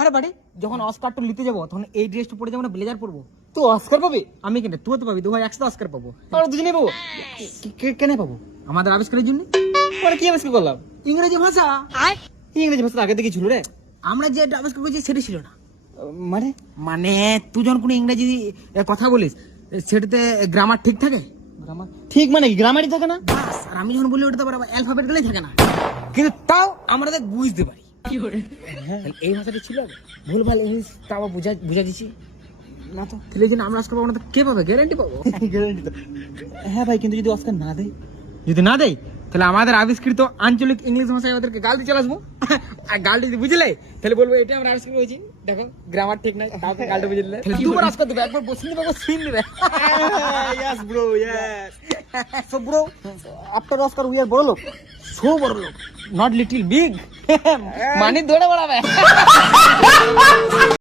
আরে বাড়ি যখন অস্কারটা নিতে যাবো তখন এই ড্রেসটা পরে যাবো না ব্লেজার পরবো। তো অস্কার পাবে? আমি কেন, তুই তো পাবি, 2100 অস্কার পাবো। আমরা দুজনেই পাবো? কেন পাবো? আমাদের আবিষ্কারের জন্য মানে কি আবিষ্কার করলাম? ইংরেজি ভাষা। ইংরেজি ভাষা আগে থেকে ছিল রে। আমরা যে আবিষ্কার করেছি সেটা ছিল না। মানে মানে তুই যখন কোনো ইংরেজি কথা বলিস সেটাতে গ্রামার ঠিক থাকে। গ্রামার ঠিক মানে কি? গ্রামারই থাকে না? বাস, আর আমি যখন বলি ওটা তো অ্যালফাবেট গুলোই থাকে না, কিন্তু তাও আমরা দেখ বুঝতে পারি। তাহলে এই ভাষাটা ছিল আগে। ভুলভাল ইংলিশ তাও বুঝা দিচ্ছি না তো। তাহলে জন্য আমরা অস্কার পাবো না তো কে পাবে? গ্যারান্টি পাবো। গ্যারান্টি তো। হ্যাঁ ভাই, কিন্তু যদি অস্কার না দেয়? যদি না দেয় তাহলে আমাদের আবিষ্কৃত আঞ্চলিক ইংলিশ ভাষায় ওদেরকে গাল দিয়ে চলে আসবো। আর গালটা যদি বুঝলে তাহলে বলবো এটা আমরা আবিষ্কার করেছি, দেখো গ্রামার ঠিক নাই, তাও গালটা বুঝলে তাহলে দুবার আবিষ্কার দেবে, একবার বসে দেবে, একবার সিন দেবে। Yes bro, yes. So bro, after Oscar we are বড় লোক। সো বড় লোক, নট লিটিল বিগ। মানে দৌড়ে বেড়াবে।